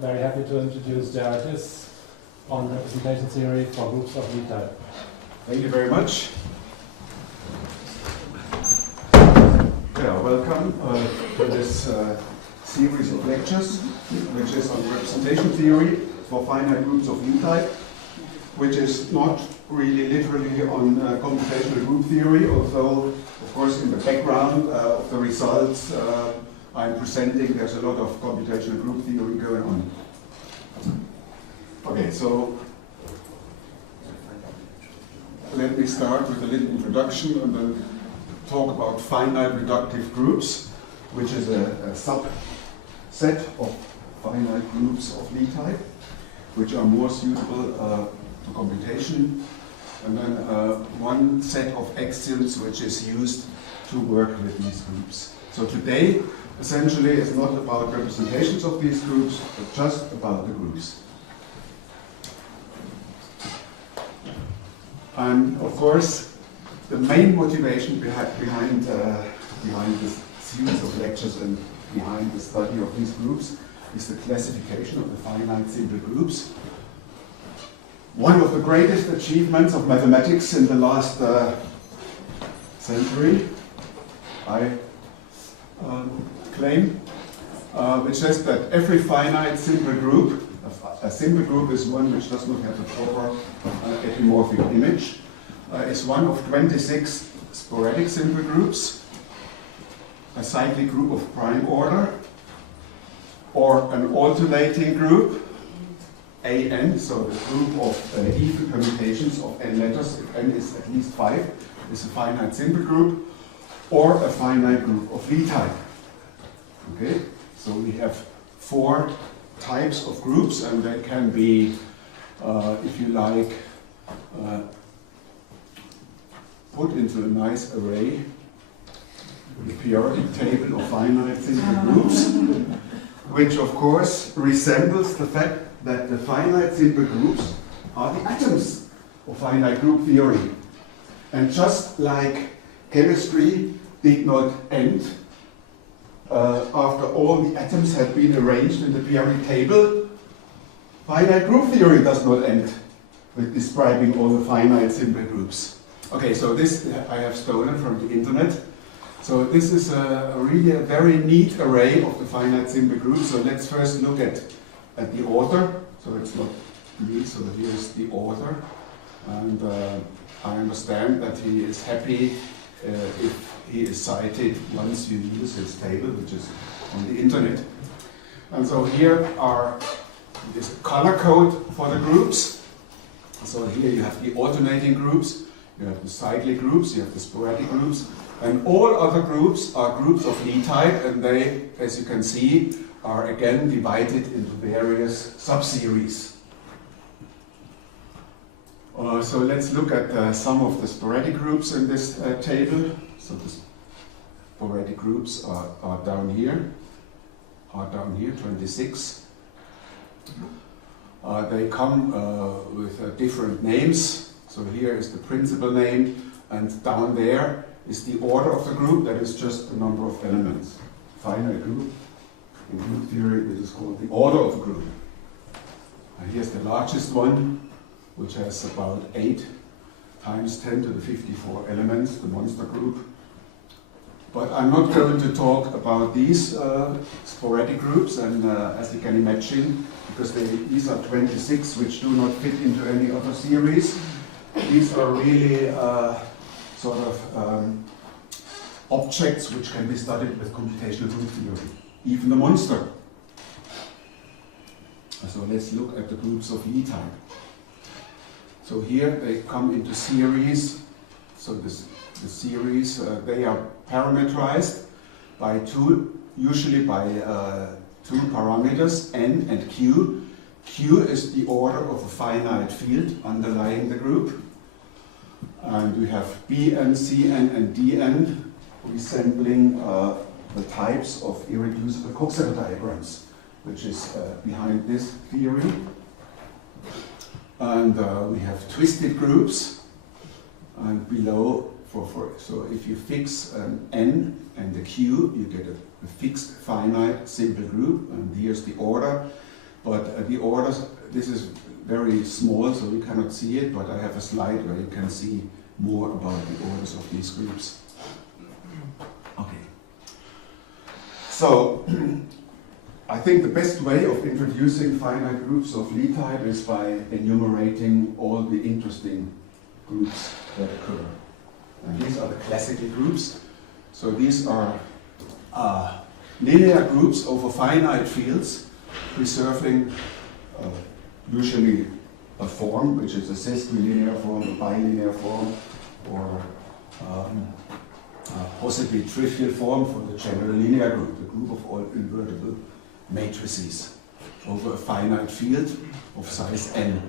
very happy to introduce Gerhard Hiss on representation theory for groups of Lie-type. Thank you very much. Yeah, welcome to this series of lectures, which is on representation theory for finite groups of Lie-type, which is not really literally on computational group theory, although, of course, in the background of the results I'm presenting, there's a lot of computational group theory going on. Okay, so let me start with a little introduction and then talk about finite reductive groups, which is a subset of finite groups of Lie-type, which are more suitable to computation, and then one set of axioms which is used to work with these groups. So today, essentially, is not about representations of these groups, but just about the groups. And of course, the main motivation behind this series of lectures and behind the study of these groups is the classification of the finite simple groups. One of the greatest achievements of mathematics in the last century, I claim, which says that every finite simple group, a simple group is one which does not have a proper epimorphic image, is one of 26 sporadic simple groups, a cyclic group of prime order, or an alternating group, AN, so the group of even permutations of n letters, if n is at least 5, is a finite simple group, or a finite group of Lie-type. Okay, so we have 4 types of groups, and they can be, if you like, put into a nice array, the periodic table of finite simple groups, which of course resembles the fact that the finite simple groups are the atoms of finite group theory. And just like chemistry did not end after all the atoms had been arranged in the periodic table, finite group theory does not end with describing all the finite simple groups. Okay, so this I have stolen from the internet. So this is really a very neat array of the finite simple groups. So let's first look at the author. So it's not me, so here's the author. And I understand that he is happy if he is cited once you use his table, which is on the internet. And so here are this color code for the groups. So here you have the alternating groups, you have the cyclic groups, you have the sporadic groups, and all other groups are groups of Lie-type, and they, as you can see, are again divided into various subseries. So let's look at some of the sporadic groups in this table. So the sporadic groups are down here, 26. They come with different names. So here is the principal name, and down there is the order of the group, that is just the number of elements. Finite group. In group theory, it is called the order of a group. And here's the largest one, which has about 8 times 10 to the 54 elements, the monster group. But I'm not going to talk about these sporadic groups, and as you can imagine, because these are 26 which do not fit into any other series, these are really sort of objects which can be studied with computational group theory. Even the monster. So let's look at the groups of Lie-type. So here they come into series. So the series, they are parametrized by usually by 2 parameters, n and q. Q is the order of a finite field underlying the group. And we have Bn, Cn, and Dn resembling the types of irreducible COXETER diagrams, which is behind this theory. And we have twisted groups, and below, so if you fix an n and a q, you get a fixed finite simple group, and here's the order. but the orders, this is very small, so you cannot see it, but I have a slide where you can see more about the orders of these groups. Okay. So, I think the best way of introducing finite groups of Lie type is by enumerating all the interesting groups that occur. And these are the classical groups. So these are linear groups over finite fields, preserving usually a form, which is a cis-linear form, a bilinear form, or possibly trivial form for the general linear group, the group of all invertible matrices over a finite field of size n.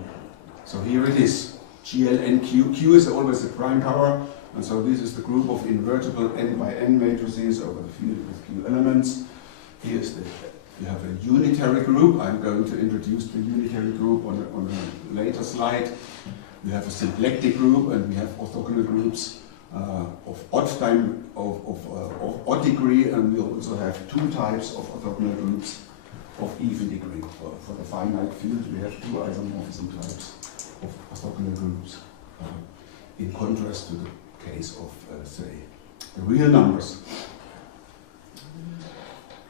So here it is, GLNQ. Q is always a prime power, and so this is the group of invertible n by n matrices over the field with Q elements. Here's you have a unitary group. I'm going to introduce the unitary group on a later slide. We have a symplectic group, and we have orthogonal groups of odd degree, and we also have two types of orthogonal groups of even degree. For the finite field, we have two isomorphism types of orthogonal groups, in contrast to the case of, say, the real numbers.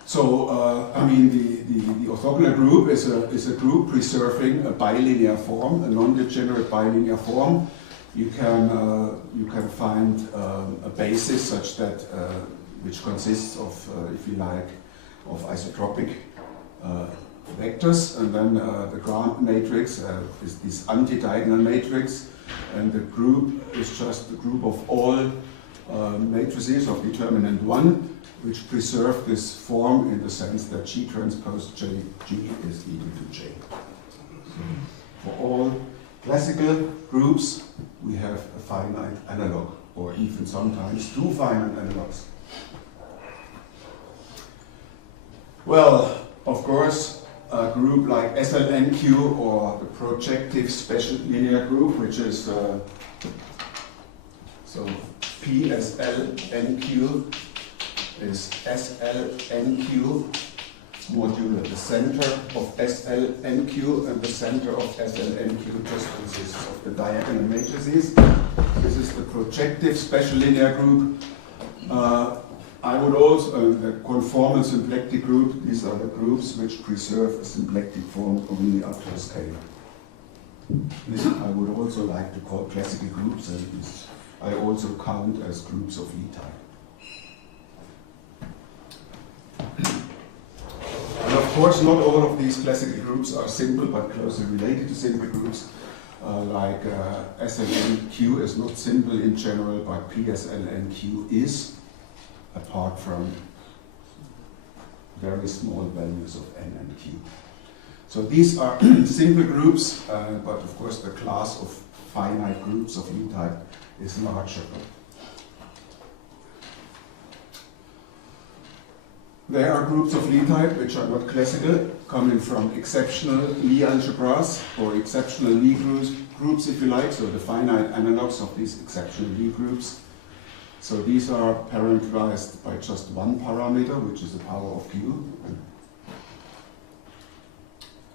So, I mean, the orthogonal group is a group preserving a bilinear form, a non-degenerate bilinear form. You can find a basis such that which consists of, if you like, of isotropic vectors, and then the ground matrix is this anti-diagonal matrix, and the group is just the group of all matrices of determinant 1, which preserve this form in the sense that G transpose J, G is equal to J. So for all classical groups, we have a finite analog, or even sometimes two finite analogs. Well, of course, a group like SLNQ, or the projective special linear group, which is so PSLNQ is SLNQ modulo the center of SLNQ, and the center of SLNQ just consists of the diagonal matrices. This is the projective special linear group. I would also, the conformal symplectic group, these are the groups which preserve a symplectic form only up to a scalar. This I would also like to call classical groups, and this I also count as groups of Lie type. And of course, not all of these classical groups are simple, but closely related to simple groups. Like SLNQ is not simple in general, but PSLNQ is, apart from very small values of n and q. So these are simple groups, but of course the class of finite groups of Lie type is larger. There are groups of Lie type which are not classical, coming from exceptional Lie algebras, or exceptional Lie groups, if you like, so the finite analogs of these exceptional Lie groups. So these are parameterized by just one parameter, which is the power of Q. And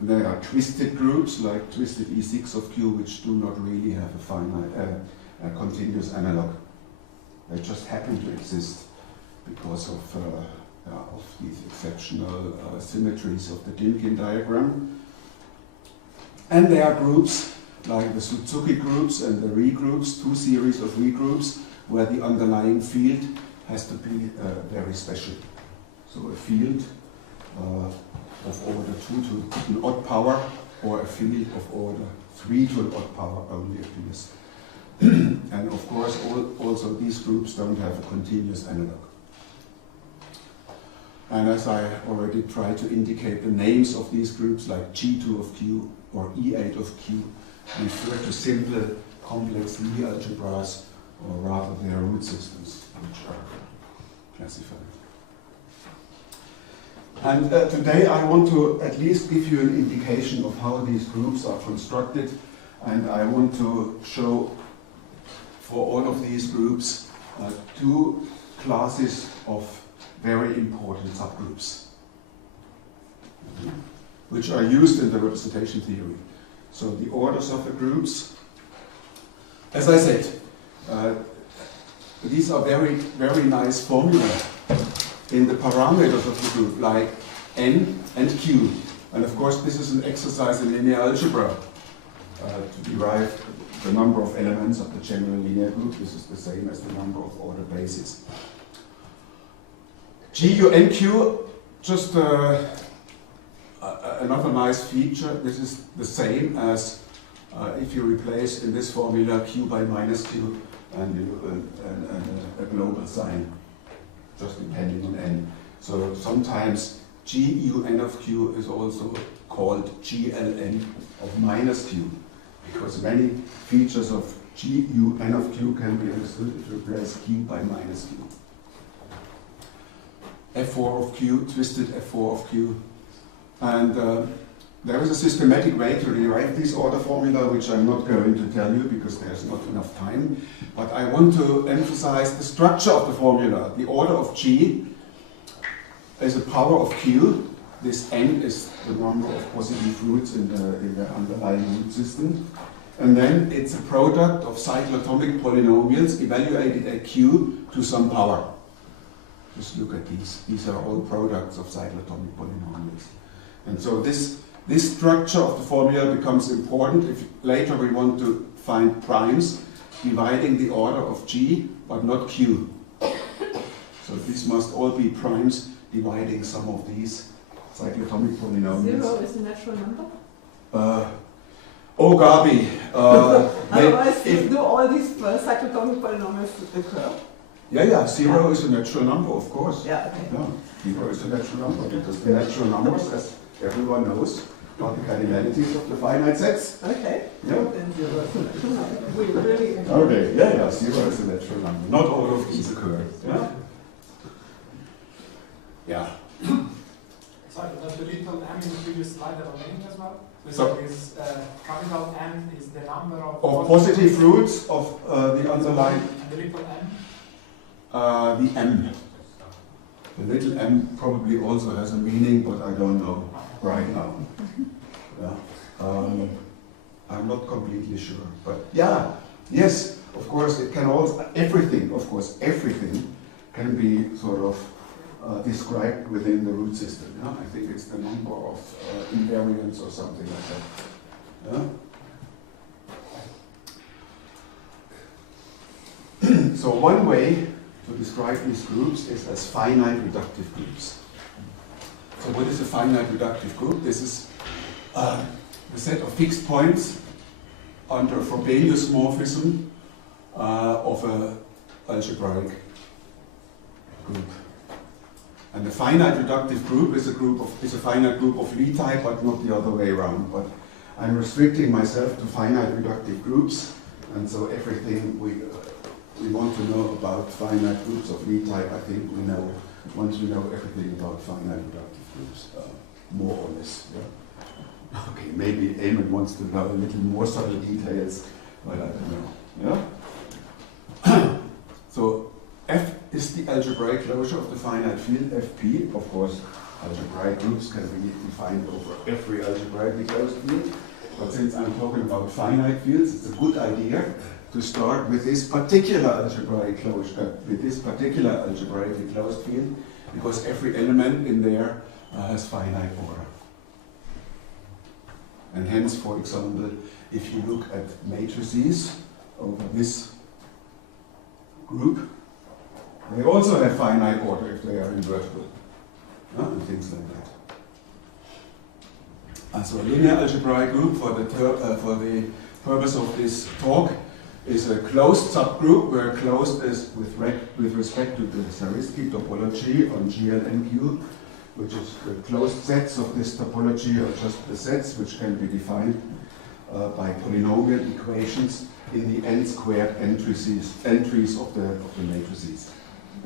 there are twisted groups, like twisted E6 of Q, which do not really have a finite, continuous analog. They just happen to exist because of these exceptional symmetries of the Dynkin diagram. And there are groups like the Suzuki groups and the Rie groups, two series of Rie groups, where the underlying field has to be very special. So a field of order 2 to an odd power, or a field of order 3 to an odd power only appears. And of course, also these groups don't have a continuous analog. And as I already tried to indicate, the names of these groups, like G2 of Q or E8 of Q, refer to simple, complex Lie algebras, or rather their root systems, which are classified. And today I want to at least give you an indication of how these groups are constructed, and I want to show for all of these groups two classes of very important subgroups. which are used in the representation theory. So the orders of the groups, as I said, these are very, very nice formula in the parameters of the group, like n and q. And of course, this is an exercise in linear algebra to derive the number of elements of the general linear group. This is the same as the number of order bases. GU and q, just another nice feature. This is the same as if you replace in this formula q by minus q and a global sign, just depending on n. So sometimes GUN of q is also called GLN of minus q, because many features of GUN of q can be understood if you replace q by minus q. F4 of q, twisted F4 of q. And there is a systematic way to derive this order formula, which I'm not going to tell you because there's not enough time. But I want to emphasize the structure of the formula. The order of G is a power of Q. This N is the number of positive roots in the underlying root system. And then it's a product of cyclotomic polynomials evaluated at Q to some power. Just look at these. These are all products of cyclotomic polynomials. And so this structure of the formula becomes important if later we want to find primes dividing the order of G, but not Q. So these must all be primes dividing some of these cyclotomic polynomials. 0 is a natural number? Oh, Gabi. Otherwise, you do all these cyclotomic polynomials occur? Yeah, 0 is a natural number, of course. Yeah, okay. Yeah, 0 is a natural number because the natural numbers, as everyone knows, are the cardinalities of the finite sets. Okay. Yeah. Then 0 is a natural number. We really Okay, yeah, 0 is a natural number. Not all of these occur. Yeah. Yeah. Sorry, does the little m in the previous slide have a meaning as well? So is capital M is the number of positive roots of the underlying. And the little m? The m. The little m probably also has a meaning, but I don't know right now. Yeah. I'm not completely sure, but yeah, yes, of course, it can also, everything can be sort of described within the root system. Yeah? I think it's the number of invariants or something like that. Yeah? So one way to describe these groups is as finite reductive groups. So what is a finite reductive group? This is the set of fixed points under a Frobenius morphism of an algebraic group. And the finite reductive group is a finite group of Lie type, but not the other way around. But I'm restricting myself to finite reductive groups, and so everything we want to know about finite groups of Lie type, I think we know. Once we know everything about finite reductive groups, more or less. Yeah? Okay, maybe Eamon wants to know a little more subtle details, but I don't know. Yeah? So F is the algebraic closure of the finite field Fp. Of course, algebraic groups can be defined over every algebraically closed field. But since I'm talking about finite fields, it's a good idea to start with this particular algebraic closure, with this particular algebraically closed field, because every element in there has finite order. And hence, for example, if you look at matrices over this group, they also have finite order if they are invertible, and things like that. And so a linear algebraic group for the purpose of this talk is a closed subgroup, where closed is with respect to the Zariski topology on GLNQ, which is the closed sets of this topology are just the sets which can be defined by polynomial equations in the n-squared entries of the matrices.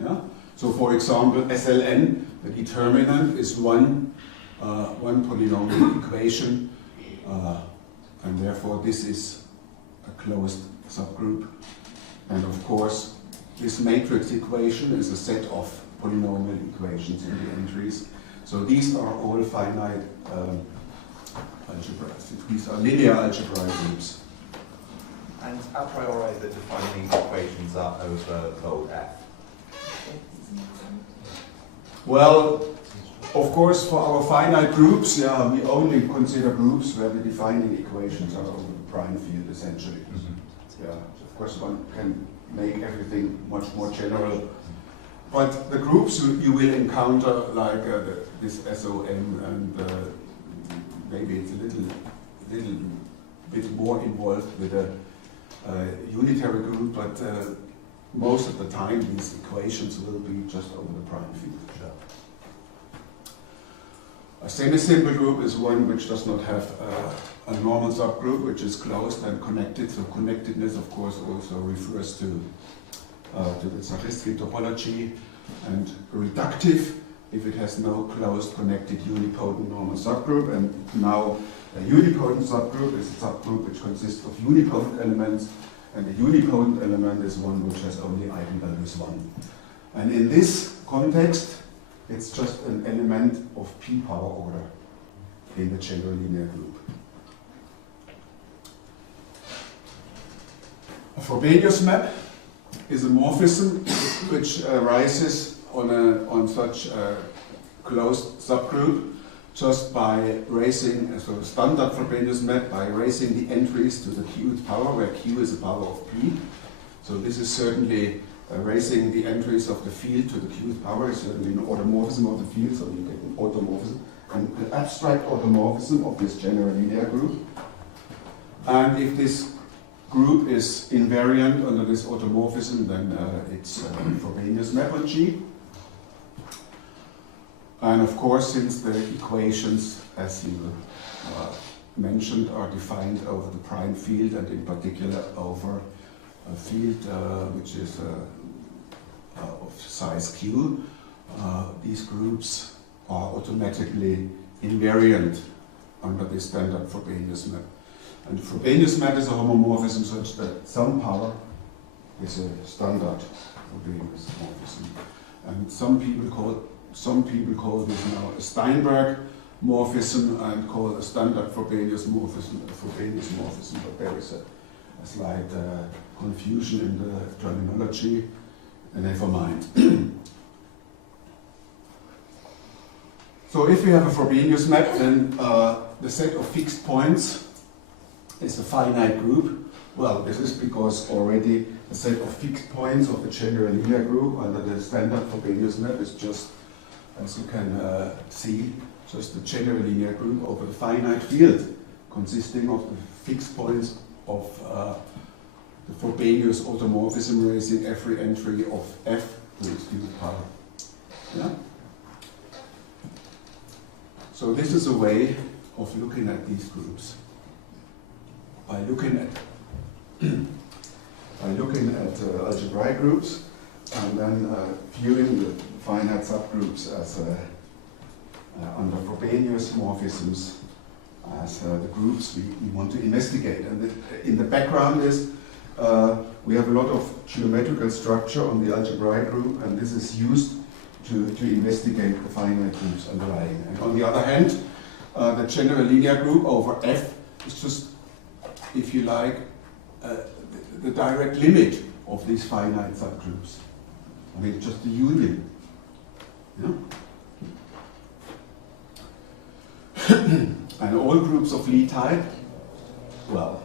Yeah? So for example, SLN, the determinant is one polynomial equation, and therefore this is a closed subgroup. And of course, this matrix equation is a set of polynomial equations in the entries. So these are all finite algebras. These are linear algebraic groups. And a priori, the defining equations are over bold F. Well, of course, for our finite groups, yeah, we only consider groups where the defining equations are over the prime field, essentially. Yeah, of course, one can make everything much more general. But the groups you will encounter, like this SOM, and maybe it's a little bit more involved with a unitary group, but most of the time these equations will be just over the prime field. Sure. A semi-simple group is one which does not have a normal subgroup, which is closed and connected. So connectedness, of course, also refers to the Zariski topology, and reductive if it has no closed, connected, unipotent normal subgroup. And now a unipotent subgroup is a subgroup which consists of unipotent elements, and a unipotent element is one which has only eigenvalues 1. And in this context, it's just an element of p power order in the general linear group. A Frobenius map is a morphism which arises on such a closed subgroup just by raising, so standard Frobenius map, by raising the entries to the qth power, where q is a power of p. So this is certainly raising the entries of the field to the qth power is certainly an automorphism of the field, so you get an automorphism, an abstract automorphism of this general linear group. And if this group is invariant under this automorphism, then it's Frobenius map on G. And of course, since the equations, as you mentioned, are defined over the prime field, and in particular over a field which is of size q, these groups are automatically invariant under the standard Frobenius map. And Frobenius map is a homomorphism such that some power is a standard Frobenius morphism. And some people call this now a Steinberg morphism and call a standard Frobenius morphism a Frobenius morphism, but there is a slight confusion in the terminology, and never mind. So if we have a Frobenius map, then the set of fixed points is a finite group. Well, this is because already a set of fixed points of the general linear group under the standard Frobenius map is just, as you can see, just the general linear group over the finite field, consisting of the fixed points of the Frobenius automorphism raising every entry of f to its qth power. Yeah? So this is a way of looking at these groups. By looking at algebraic groups, and then viewing the finite subgroups as under Frobenius morphisms as the groups we want to investigate. And in the background is we have a lot of geometrical structure on the algebraic group, and this is used to investigate the finite groups underlying. And on the other hand, the general linear group over f is just, if you like, the direct limit of these finite subgroups. I mean, just the union. Yeah? And all groups of Lie type, well,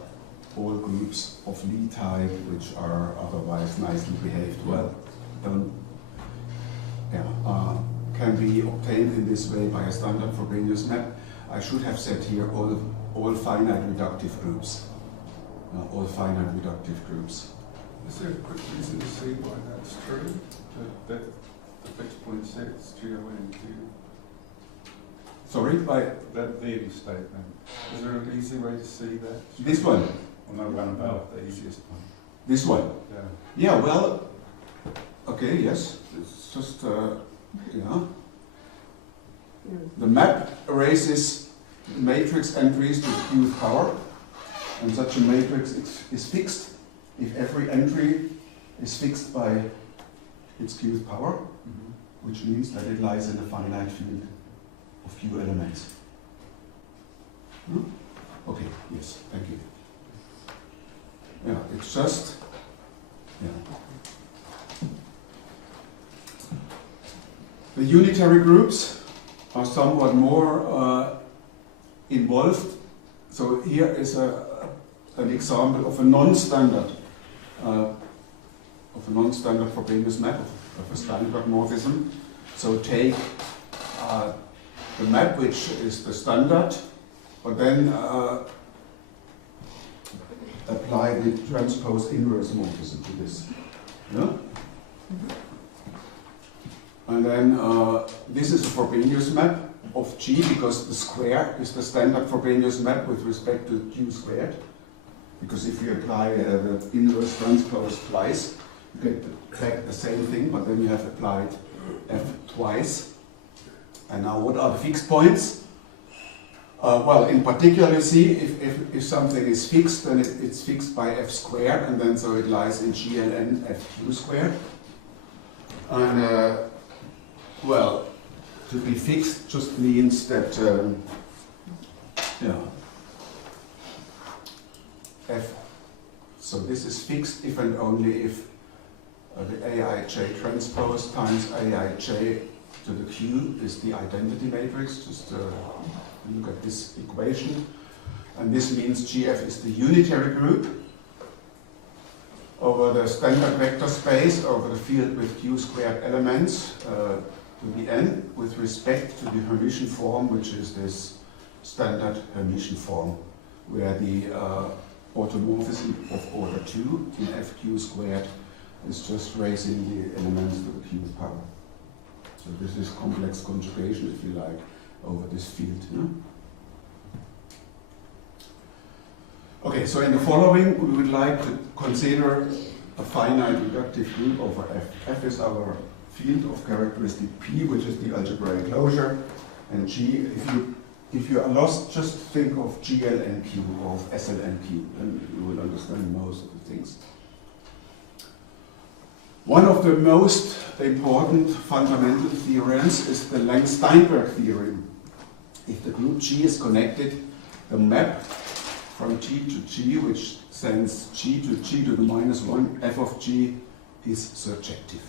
all groups of Lie type which are otherwise nicely behaved, well, can be obtained in this way by a standard Frobenius map. I should have said here all finite reductive groups. All finite reductive groups. Is there a quick reason to see why that's true? That the fixed point sets GON Q? Sorry, by That leading statement. Is there an easy way to see that? this one. Well, not one about the easiest one. This one. Yeah. Yeah, well, okay, yes. It's just, yeah. The map erases matrix entries to the qth power, and such a matrix is fixed if every entry is fixed by its qth power, which means that it lies in a finite field of q elements. Okay, yes, thank you. Yeah, it's just, yeah. The unitary groups are somewhat more involved. So here is an example of a non-standard Frobenius map of a Steinberg morphism. So take the map which is the standard, but then apply the transpose inverse morphism to this. Yeah? And then this is a Frobenius map of G, because the square is the standard Frobenius map with respect to Q squared. Because if you apply the inverse transpose twice, you get back the same thing, but then you have applied F twice. And now what are the fixed points? Well, in particular, you see, if something is fixed, then it's fixed by F squared, and then so it lies in GLN FQ squared. And well, to be fixed just means that, F, so this is fixed if and only if the Aij transpose times Aij to the Q is the identity matrix. Just look at this equation. And this means GF is the unitary group over the standard vector space over the field with Q squared elements to the n with respect to the Hermitian form, which is this standard Hermitian form, where the automorphism of order 2 in FQ squared is just raising the elements to the Q power. So this is complex conjugation, if you like, over this field. Yeah? Okay, so in the following, we would like to consider a finite reductive group over F. F is our field of characteristic P, which is the algebraic closure, and G, if you are lost, just think of GLNQ or of SLNQ, then you will understand most of the things. One of the most important fundamental theorems is the LANG-STEINBERG theorem. If the group G is connected, the map from G to G, which sends G to the minus 1, f of G is surjective.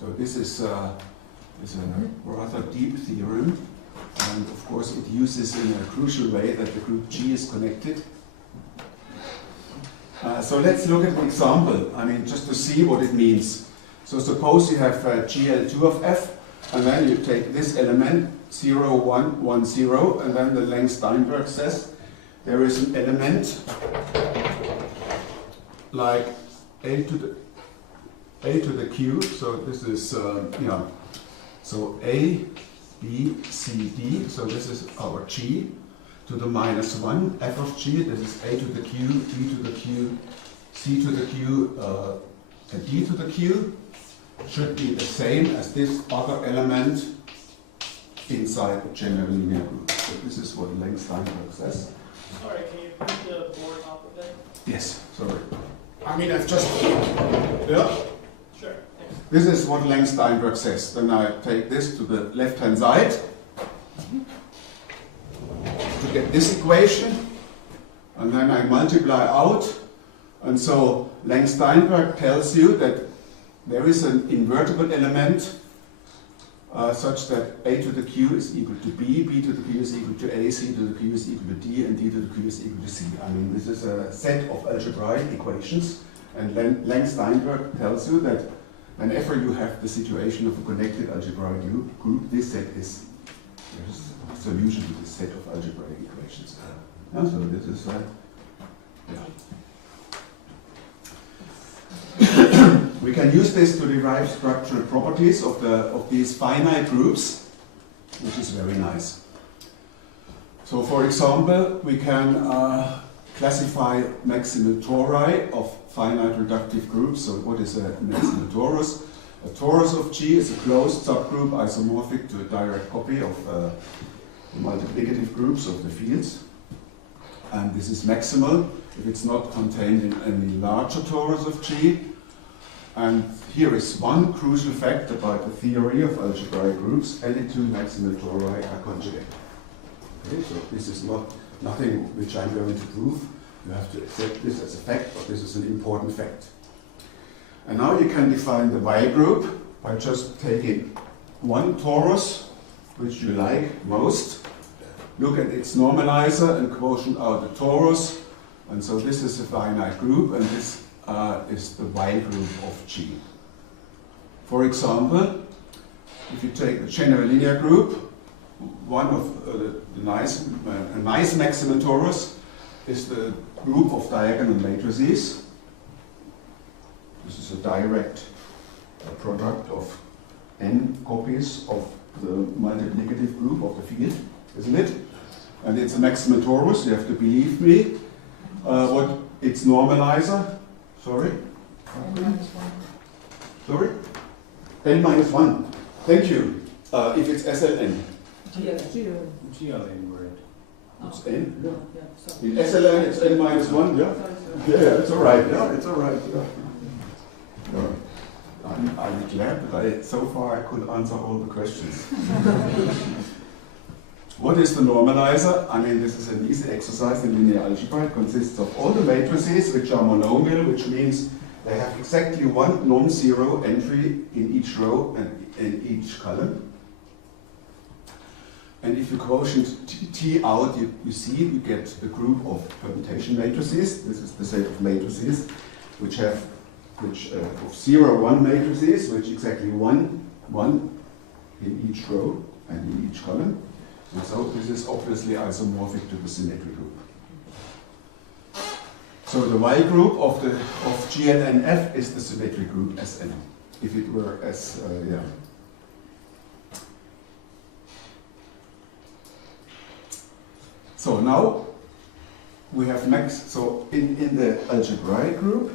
So this is a rather deep theorem, and of course it uses in a crucial way that the group G is connected. So let's look at an example, I mean, just to see what it means. So suppose you have GL2 of F, and then you take this element, 0, 1, 1, 0, and then the LANG-STEINBERG says there is an element like A to the Q, so this is, so A, B, C, D, so this is our G, to the minus 1, f of G, this is A to the Q, B to the Q, C to the Q, and D to the Q, should be the same as this other element inside the general linear group. So this is what LANG-STEINBERG says. Sorry, can you put the board up a bit? Yes, sorry. I mean, I've just, yeah. Sure, thanks. This is what LANG-STEINBERG says. Then I take this to the left-hand side to get this equation, and then I multiply out. And so LANG-STEINBERG tells you that there is an invertible element such that A to the Q is equal to B, B to the Q is equal to A, C to the Q is equal to D, and D to the Q is equal to C. I mean, this is a set of algebraic equations, and LANG-STEINBERG tells you that whenever you have the situation of a connected algebraic group, this set is a solution to this set of algebraic equations. Yeah, so this is we can use this to derive structural properties of these finite groups, which is very nice. So, for example, we can classify maximal tori of finite reductive groups. So, what is a maximal torus? A torus of G is a closed subgroup isomorphic to a direct copy of the multiplicative groups of the fields. And this is maximal if it's not contained in any larger torus of G. And here is one crucial fact about the theory of algebraic groups. Any two maximal tori are conjugate. Okay, so this is not nothing which I'm going to prove. You have to accept this as a fact, but this is an important fact. And now you can define the Y group by just taking one torus, which you like most, look at its normalizer and quotient out the torus, and so this is a finite group, and this is the Y group of G. For example, if you take the general linear group, one of a nice maximum torus is the group of diagonal matrices. This is a direct product of n copies of the multiplicative group of the field, isn't it? And it's a maximum torus, you have to believe me. What its normalizer? Sorry? Sorry? n minus 1. Thank you. If it's SLN. GLN word. It's n? Yeah, sorry. In SLN it's n minus 1, yeah? Sorry. Yeah, it's alright, yeah, it's alright. Yeah. I'm glad that so far I could answer all the questions. What is the normalizer? I mean, this is an easy exercise in linear algebra. It consists of all the matrices which are monomial, which means they have exactly one non-zero entry in each row and in each column. And if you quotient T out, you see you get a group of permutation matrices. This is the set of matrices which have of 0, 1 matrices, which exactly one in each row and in each column. And so this is obviously isomorphic to the symmetry group. So the Y group of GLNF is the symmetry group Sn. If it were S, yeah. So now we have so in the algebraic group,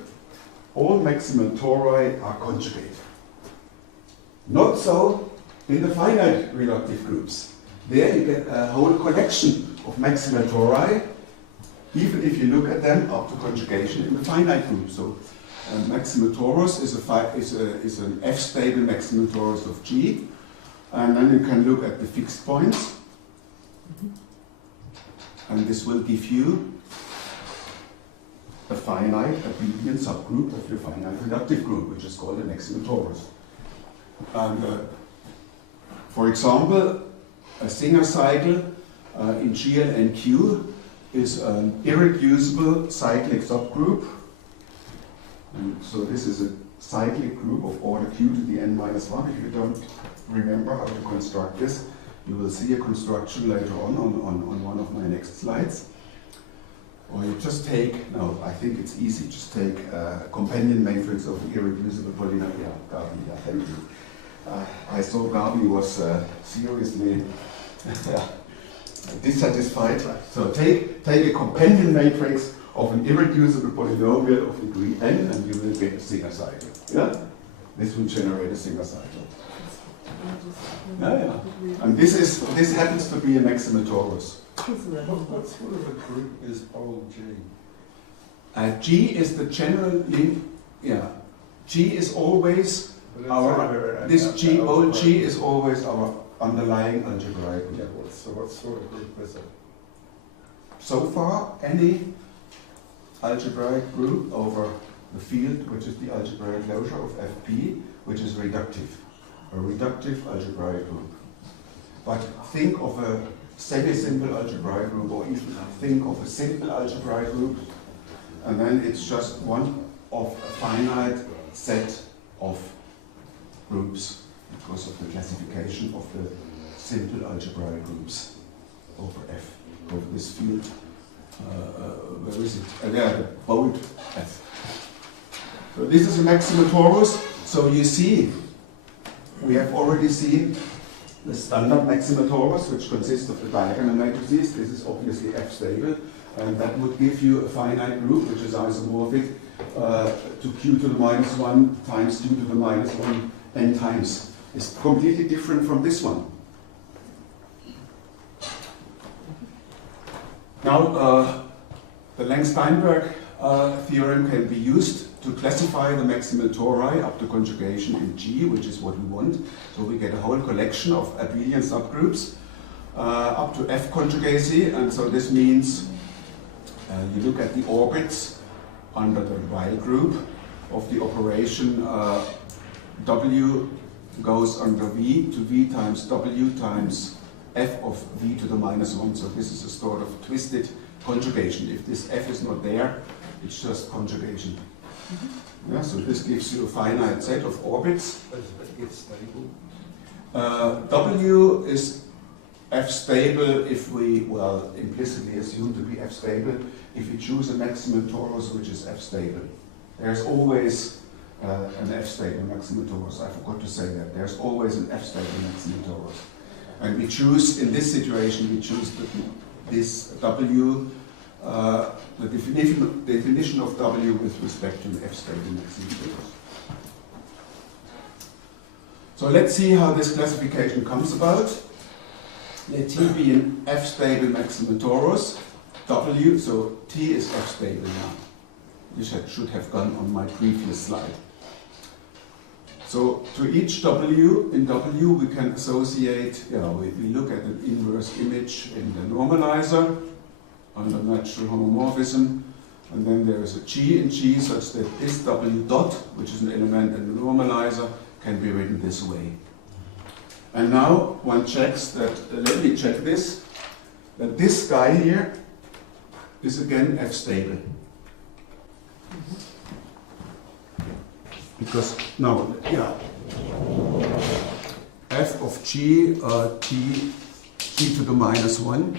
all maximal tori are conjugate. Not so in the finite reductive groups. There you get a whole collection of maximal tori, even if you look at them up to conjugation in the finite group. So maximal torus is an F-stable maximal torus of G, and then you can look at the fixed points, and this will give you a finite abelian subgroup of your finite reductive group, which is called a maximal torus. And for example, a Singer cycle in GLNQ is an irreducible cyclic subgroup. And so this is a cyclic group of order Q to the n minus 1. If you don't remember how to construct this, you will see a construction later on one of my next slides. Or you just take, no, I think it's easy, just take a companion matrix of irreducible polynomial. Yeah, Gabi, thank you. I saw Gabi was seriously dissatisfied. So take a companion matrix of an irreducible polynomial of degree n, and you will get a Singer cycle. Yeah? This will generate a Singer cycle. Yeah. And this happens to be a maximal torus. What sort of a group is old G? G is the general link. Yeah. G is always old G is always our underlying algebraic group. Yeah, so what sort of group is it? So far, any algebraic group over the field, which is the algebraic closure of Fp, which is reductive. A reductive algebraic group. But think of a semi-simple algebraic group, or even think of a simple algebraic group, and then it's just one of a finite set of groups because of the classification of the simple algebraic groups over F, over this field. Where is it? There, the bold F. So this is a maximal torus. So you see, we have already seen the standard maximal torus, which consists of the diagonal matrices. This is obviously F stable, and that would give you a finite group which is isomorphic to Q to the minus 1 times Q to the minus 1 n times. It's completely different from this one. Now, the LANG-STEINBERG theorem can be used to classify the maximal tori up to conjugation in G, which is what we want. So we get a whole collection of abelian subgroups, up to F conjugacy, and so this means you look at the orbits under the WEYL group of the operation W goes under V to V times W times F of V to the minus 1. So this is a sort of twisted conjugation. If this F is not there, it's just conjugation. Yeah, so this gives you a finite set of orbits. W is F stable if we, well, implicitly assume to be F stable if we choose a maximum torus which is F stable. There's always an F stable maximum torus. I forgot to say that. There's always an F stable maximum torus. And we choose, in this situation, we choose this W, the definition of W with respect to an F stable maximum torus. So let's see how this classification comes about. Let T be an F stable maximum torus, W, so T is F stable now. This should have gone on my previous slide. So to each W, in W we can associate, we look at an inverse image in the normalizer under natural homomorphism, and then there is a G in G such that this W dot, which is an element in the normalizer, can be written this way. And now one checks that, let me check this, that this guy here is again F stable. Because now, F of G, T to the minus 1.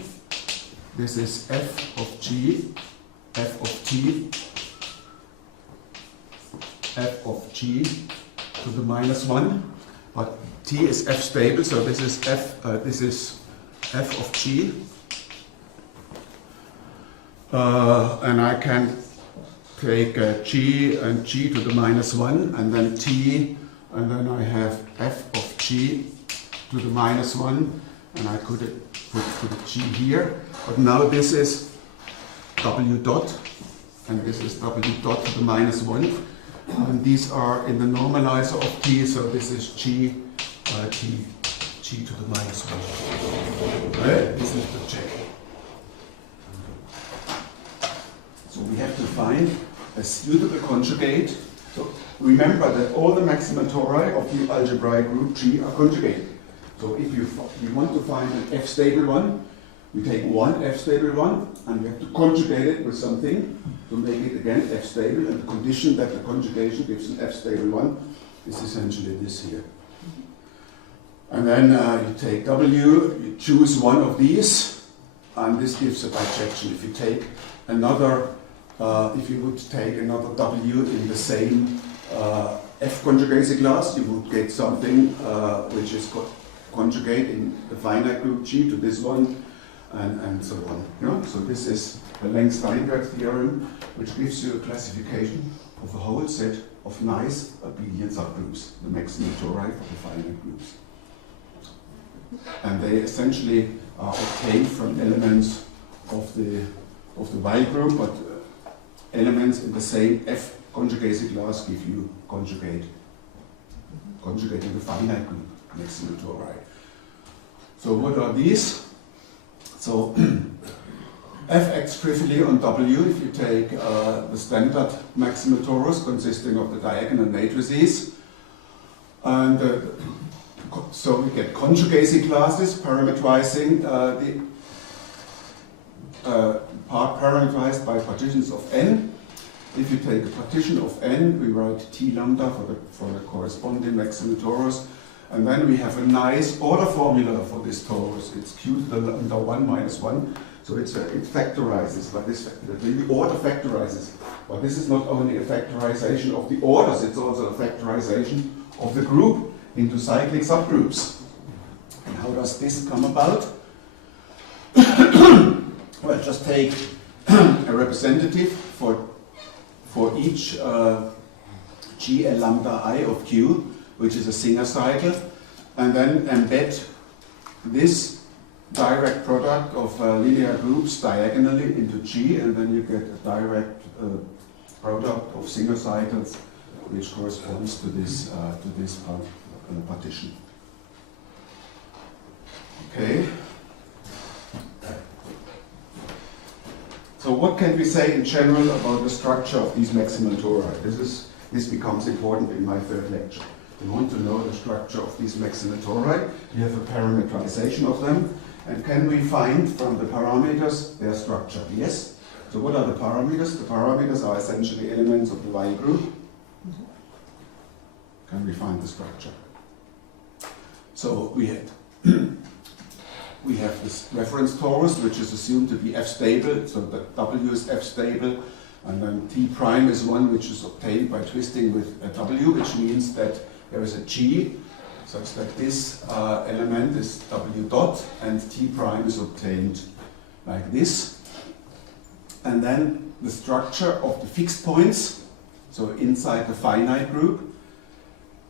This is F of G, F of T, F of G to the minus 1. But T is F stable, so this is F of G. And I can take G and G to the minus 1, and then T, and then I have F of G to the minus 1, and I could put the G here. But now this is W dot, and this is W dot to the minus 1. And these are in the normalizer of T, so this is G, G to the minus 1. Right? This is the check. So we have to find a suitable conjugate. So remember that all the maximum tori of the algebraic group G are conjugated. So if you want to find an F stable one, we take one F stable one and we have to conjugate it with something to make it again F stable, and the condition that the conjugation gives an F stable one is essentially this here. And then you take W, you choose one of these, and this gives a bijection. If you take another, if you would take another W in the same F conjugacy class, you would get something which is conjugate in the finite group G to this one, and so on. Yeah? So this is the LANG-STEINBERG theorem, which gives you a classification of a whole set of nice abelian subgroups, the maximum tori for the finite groups. And they essentially are obtained from elements of the WEYL group, but elements in the same F conjugacy class give you conjugating the finite group maximum tori. So what are these? So F acts trivially on W if you take the standard maximum torus consisting of the diagonal matrices, and so we get conjugacy classes parametrizing parameterized by partitions of n. If you take a partition of n, we write T lambda for the corresponding maximum torus, and then we have a nice order formula for this torus. It's q to the lambda 1 minus 1, so it factorizes, but the order factorizes. But this is not only a factorization of the orders, it's also a factorization of the group into cyclic subgroups. And how does this come about? Well, just take a representative for each GL lambda I of Q, which is a Singer cycle, and then embed this direct product of linear groups diagonally into G, and then you get a direct product of Singer cycles, which corresponds to this partition. Okay. So what can we say in general about the structure of these maximal tori? This becomes important in my third lecture. We want to know the structure of these maximal tori. We have a parametrization of them. And can we find from the parameters their structure? Yes. So what are the parameters? The parameters are essentially elements of the WEYL group. Can we find the structure? So we have this reference torus, which is assumed to be F stable, so that W is F stable, and then T prime is one which is obtained by twisting with a W, which means that there is a G, such that this element is W dot, and T prime is obtained like this. And then the structure of the fixed points, so inside the finite group.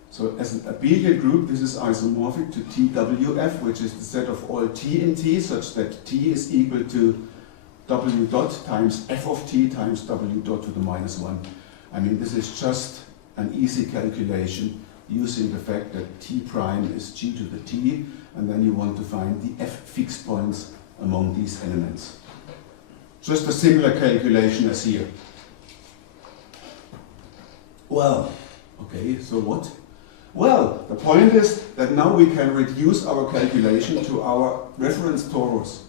So as an abelian group, this is isomorphic to TWF, which is the set of all T in T, such that T is equal to W dot times F of T times W dot to the minus 1. I mean, this is just an easy calculation using the fact that T prime is G to the T, and then you want to find the F fixed points among these elements. Just a similar calculation as here. Well, okay, so what? Well, the point is that now we can reduce our calculation to our reference torus.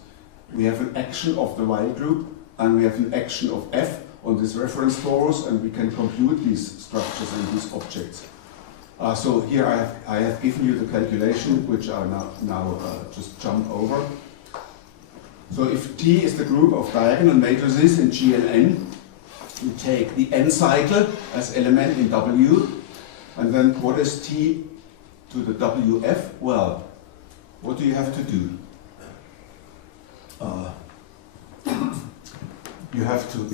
We have an action of the WEYL group, and we have an action of F on this reference torus, and we can compute these structures and these objects. So here I have given you the calculation, which I now just jump over. So if T is the group of diagonal matrices in G and N, you take the N cycle as element in W, and then what is T to the WF? Well, what do you have to do?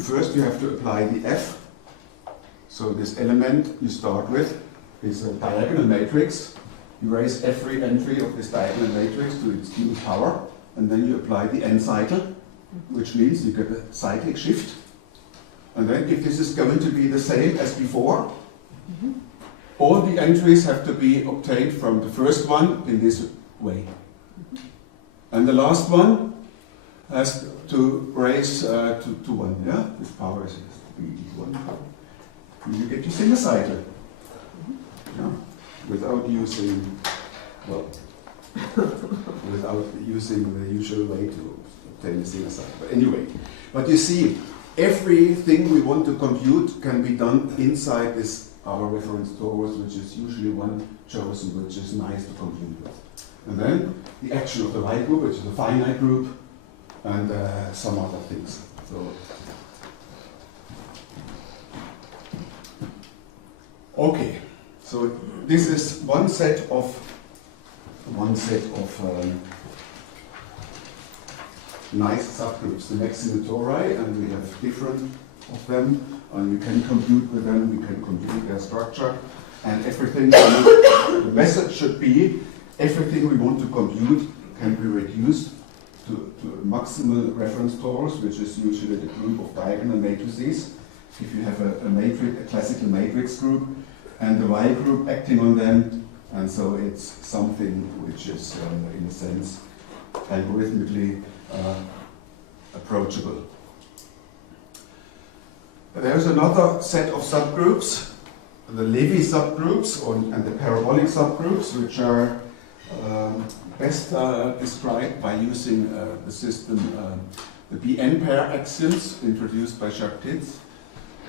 First you have to apply the F. So this element you start with is a diagonal matrix. You raise every entry of this diagonal matrix to its due power, and then you apply the N cycle, which means you get a cyclic shift. And then if this is going to be the same as before, all the entries have to be obtained from the first one in this way. And the last one has to raise to 1, yeah? This power is to be 1. You get your sinusoidal. Yeah? Without using, well, without using the usual way to obtain the sinusoid. But anyway, but you see, everything we want to compute can be done inside this our reference torus, which is usually one chosen, which is nice to compute with. And then the action of the WEYL group, which is a finite group, and some other things. So, okay, so this is one set of nice subgroups, the maximal tori, and we have different of them, and we can compute with them, we can compute their structure, and everything. The method should be everything we want to compute can be reduced to a maximal reference torus, which is usually the group of diagonal matrices. If you have a matrix, a classical matrix group, and the WEYL group acting on them, and so it's something which is, in a sense, algorithmically approachable. There's another set of subgroups, the Levy subgroups and the parabolic subgroups, which are best described by using the system, the BN-pair axioms introduced by Gerhard Hiss,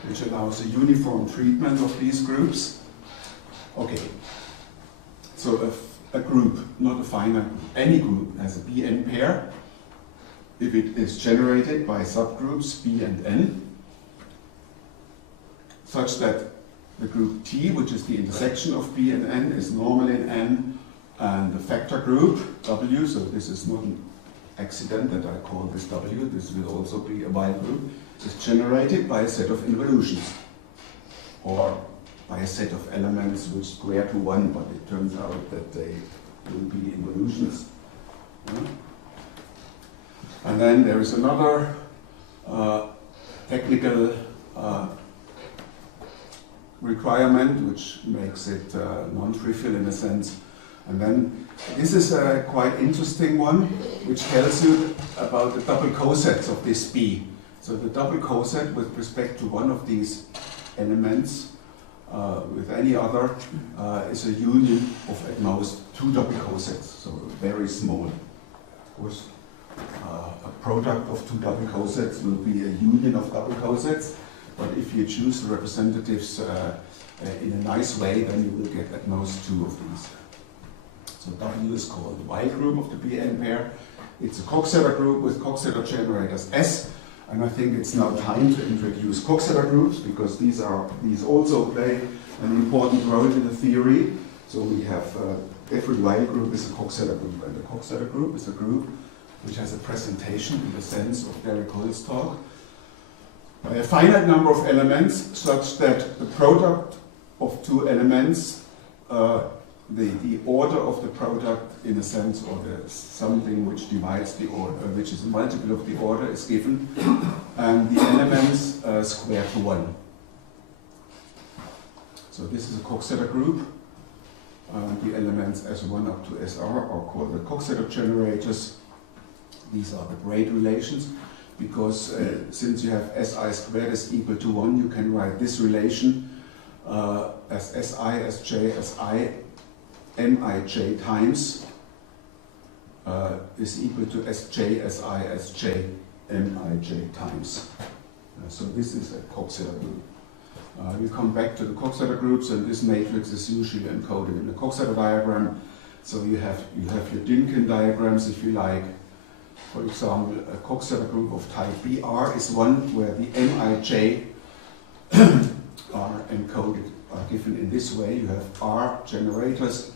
which allows a uniform treatment of these groups. Okay, so a group, not a finite group, any group has a BN-pair if it is generated by subgroups B and N, such that the group T, which is the intersection of B and N, is normally in N, and the factor group W, so this is not an accident that I call this W, this will also be a WEYL group, is generated by a set of involutions, or by a set of elements which square to 1, but it turns out that they will be involutions. Yeah? And then there is another technical requirement which makes it non-trivial in a sense. And then this is a quite interesting one which tells you about the double cosets of this B. So the double coset with respect to one of these elements with any other is a union of at most two double cosets, so very small. Of course, a product of two double cosets will be a union of double cosets, but if you choose the representatives in a nice way, then you will get at most two of these. So W is called the WEYL group of the BN pair. It's a COXETER group with COXETER generators S, and I think it's now time to introduce COXETER groups because these also play an important role in the theory. So we have every WEYL group is a COXETER group, and the COXETER group is a group which has a presentation in the sense of Gerhard Hiss talk by a finite number of elements such that the product of two elements, the order of the product in a sense, or the something which divides the order, which is a multiple of the order, is given, and the elements square to 1. So this is a COXETER group. The elements S1 up to SR are called the COXETER generators. These are the braid relations, because since you have SI squared is equal to 1, you can write this relation as SI, SJ, SI, MIJ times is equal to SJ, SI, SJ, MIJ times. So this is a COXETER group. We come back to the COXETER groups, and this matrix is usually encoded in the COXETER diagram. So you have your Dynkin diagrams, if you like. For example, a COXETER group of type BR is one where the MIJ are encoded, are given in this way. You have R generators,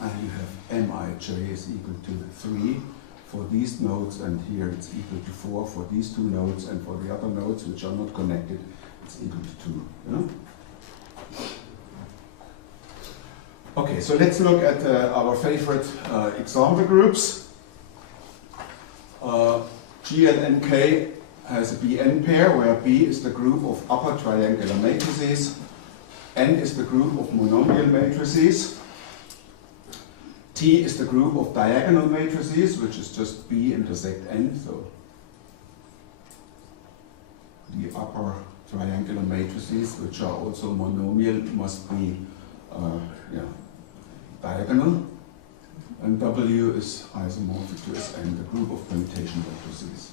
and you have MIJ is equal to 3 for these nodes, and here it's equal to 4 for these two nodes, and for the other nodes which are not connected, it's equal to 2. Yeah? Okay, so let's look at our favorite example groups. GLNK has a BN pair where B is the group of upper triangular matrices, N is the group of monomial matrices, T is the group of diagonal matrices, which is just B intersect N, so the upper triangular matrices, which are also monomial, must be diagonal, and W is isomorphic to Sn, the group of permutation matrices.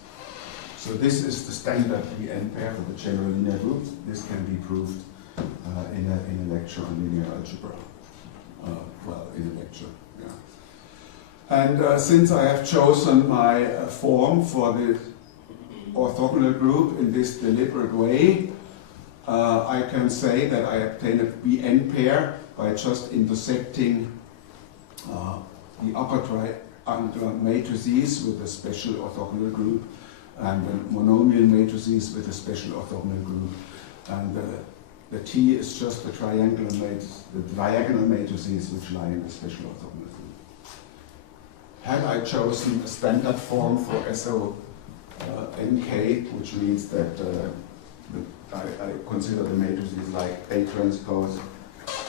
So this is the standard BN pair for the general linear groups. This can be proved in a lecture on linear algebra. In a lecture, yeah. And since I have chosen my form for the orthogonal group in this deliberate way, I can say that I obtain a BN pair by just intersecting the upper triangular matrices with a special orthogonal group, and the monomial matrices with a special orthogonal group. And the T is just the diagonal matrices which lie in a special orthogonal group. Had I chosen a standard form for SO NK, which means that I consider the matrices like A transpose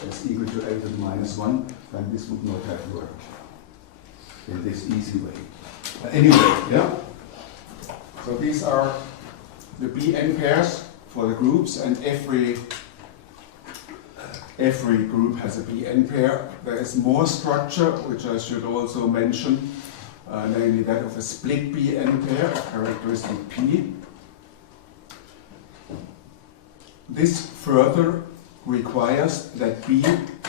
is equal to A to the minus 1, then this would not have worked in this easy way. Anyway, yeah? So these are the BN pairs for the groups, and every group has a BN pair. There is more structure, which I should also mention, namely that of a split BN pair of characteristic P. This further requires that B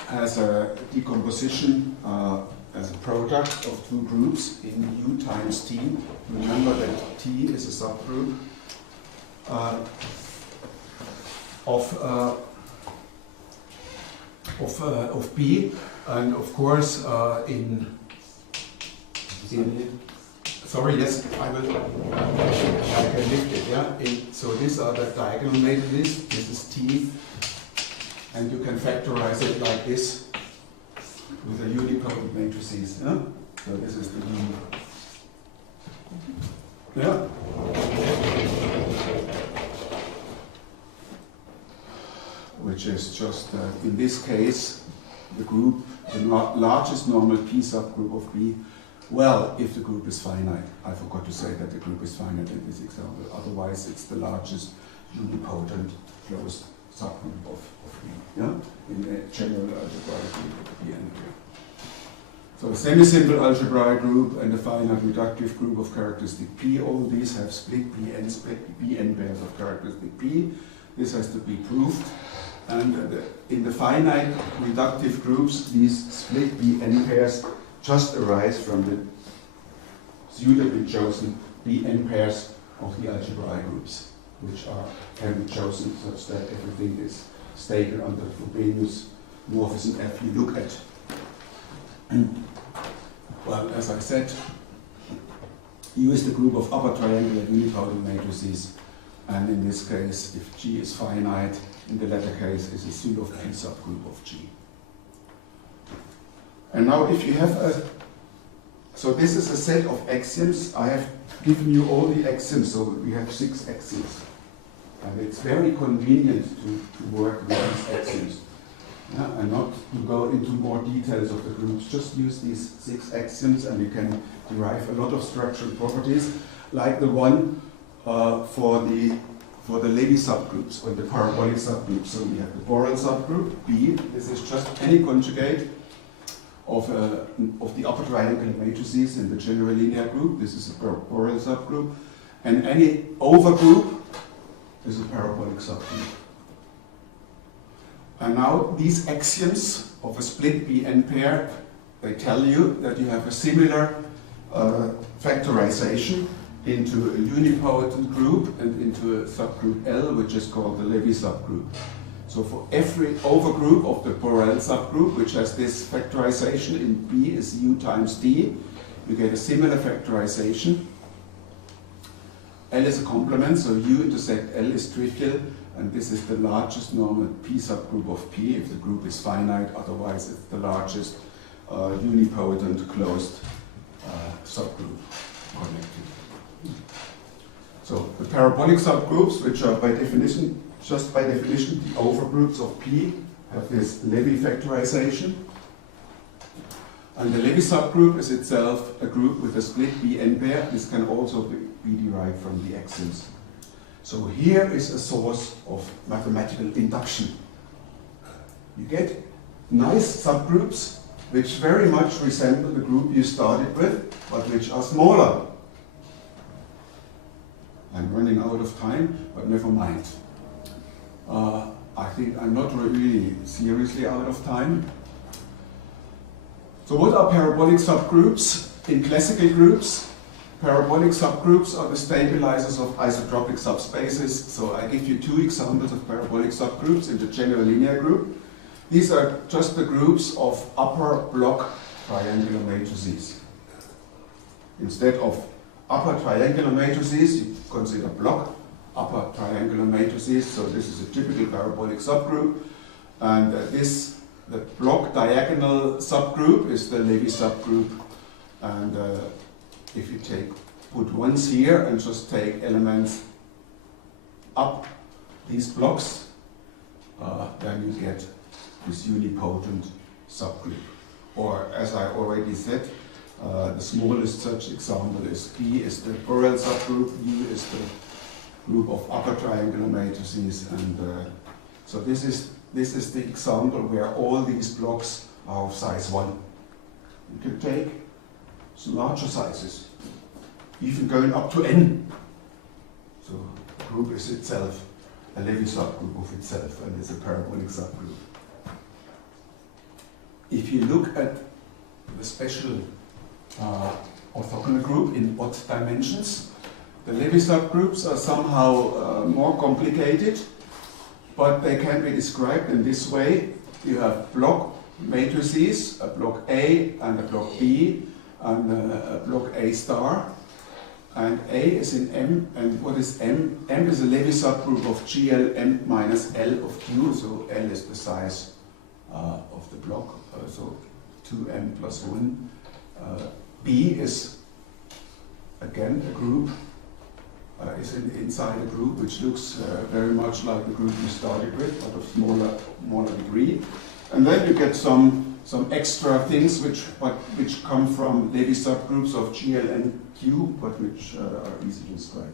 has a decomposition as a product of two groups in U times T. Remember that T is a subgroup of B, and of course sorry, yes, I can lift it, yeah. So these are the diagonal matrices. This is T, and you can factorize it like this with the unipotent matrices. Yeah? So this is the U. Yeah. Which is just, in this case, the group, the largest normal P subgroup of B Well, if the group is finite. I forgot to say that the group is finite in this example. Otherwise, it's the largest unipotent closed subgroup of B. Yeah? In a general algebraic group, BN. So a semi-simple algebraic group and a finite reductive group of characteristic P. All these have split BN pairs of characteristic P. This has to be proved. And in the finite reductive groups, these split BN pairs just arise from the suitably chosen BN pairs of the algebraic groups, which can be chosen such that everything is stable under the Frobenius morphism F you look at. Well, as I said, U is the group of upper triangular unipotent matrices, and in this case, if G is finite, in the latter case, is a Sylow P subgroup of G. And now if you have so this is a set of axioms. I have given you all the axioms, so we have 6 axioms. And it's very convenient to work with these axioms. Yeah, and not to go into more details of the groups, just use these 6 axioms and you can derive a lot of structural properties, like the one for the Levy subgroups or the parabolic subgroups. So we have the Borel subgroup, B. This is just any conjugate of the upper triangular matrices in the general linear group. This is a Borel subgroup. And any overgroup is a parabolic subgroup. And now these axioms of a split BN pair, they tell you that you have a similar factorization into a unipotent group and into a subgroup L, which is called the Levy subgroup. So for every overgroup of the Borel subgroup, which has this factorization in B is U times D, you get a similar factorization. L is a complement, so U intersect L is trivial, and this is the largest normal P subgroup of P if the group is finite, otherwise it's the largest unipotent closed subgroup connected. So the parabolic subgroups, which are by definition, just by definition, the overgroups of P, have this Levy factorization. And the Levy subgroup is itself a group with a split BN pair. This can also be derived from the axioms. So here is a source of mathematical induction. You get nice subgroups which very much resemble the group you started with, but which are smaller. I'm running out of time, but never mind. I think I'm not really seriously out of time. So what are parabolic subgroups? In classical groups, parabolic subgroups are the stabilizers of isotropic subspaces. So I give you 2 examples of parabolic subgroups in the general linear group. These are just the groups of upper block triangular matrices. Instead of upper triangular matrices, you consider block upper triangular matrices. So this is a typical parabolic subgroup. And the block diagonal subgroup is the Levy subgroup. And if you put ones here and just take elements up these blocks, then you get this unipotent subgroup. Or as I already said, the smallest such example is P is the Borel subgroup, U is the group of upper triangular matrices, and so this is the example where all these blocks are of size 1. You can take some larger sizes, even going up to n. So the group is itself a Levy subgroup of itself, and it's a parabolic subgroup. If you look at the special orthogonal group in odd dimensions, the Levy subgroups are somehow more complicated, but they can be described in this way. You have block matrices, a block A and a block B, and a block A star. And A is in M, and what is M? M is a Levy subgroup of GL M minus L of Q, so L is the size of the block, so 2M plus 1. B is again a group, is inside a group which looks very much like the group you started with, but of smaller degree. And then you get some some extra things which come from Levy subgroups of GL and Q, but which are easy to describe.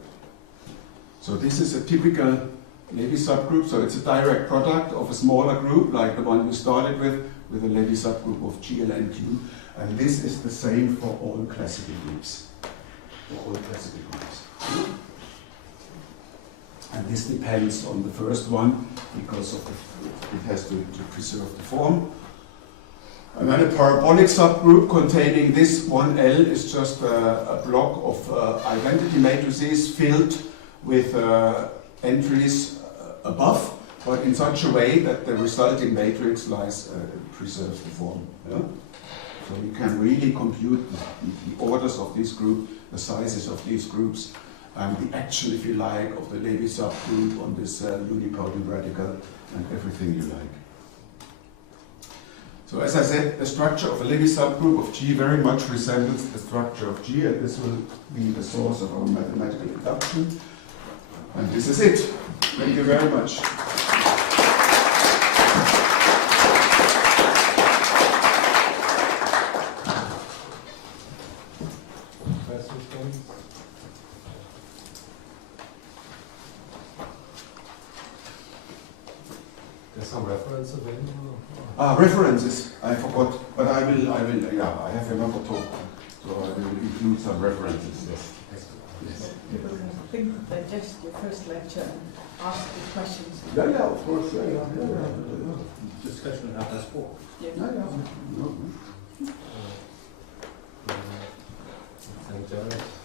So this is a typical Levy subgroup, so it's a direct product of a smaller group like the one we started with a Levy subgroup of GL and Q, and this is the same for all classical groups. And this depends on the first one because of it has to preserve the form. And then a parabolic subgroup containing this 1L is just a block of identity matrices filled with entries above, but in such a way that the resulting matrix preserves the form. Yeah? So you can really compute the orders of this group, the sizes of these groups, and the action, if you like, of the Levy subgroup on this unipotent radical and everything you like. So as I said, the structure of a Levy subgroup of G very much resembles the structure of G, and this will be the source of our mathematical induction. And this is it. Thank you very much. Questions, comments? There's some reference available? References, I forgot, but I will, yeah, I have another talk, so I will include some references, yes. Yes. I think digest your first lecture and ask the questions. Yeah, of course, yeah. Discussion about this book. Yes. No. Thank you.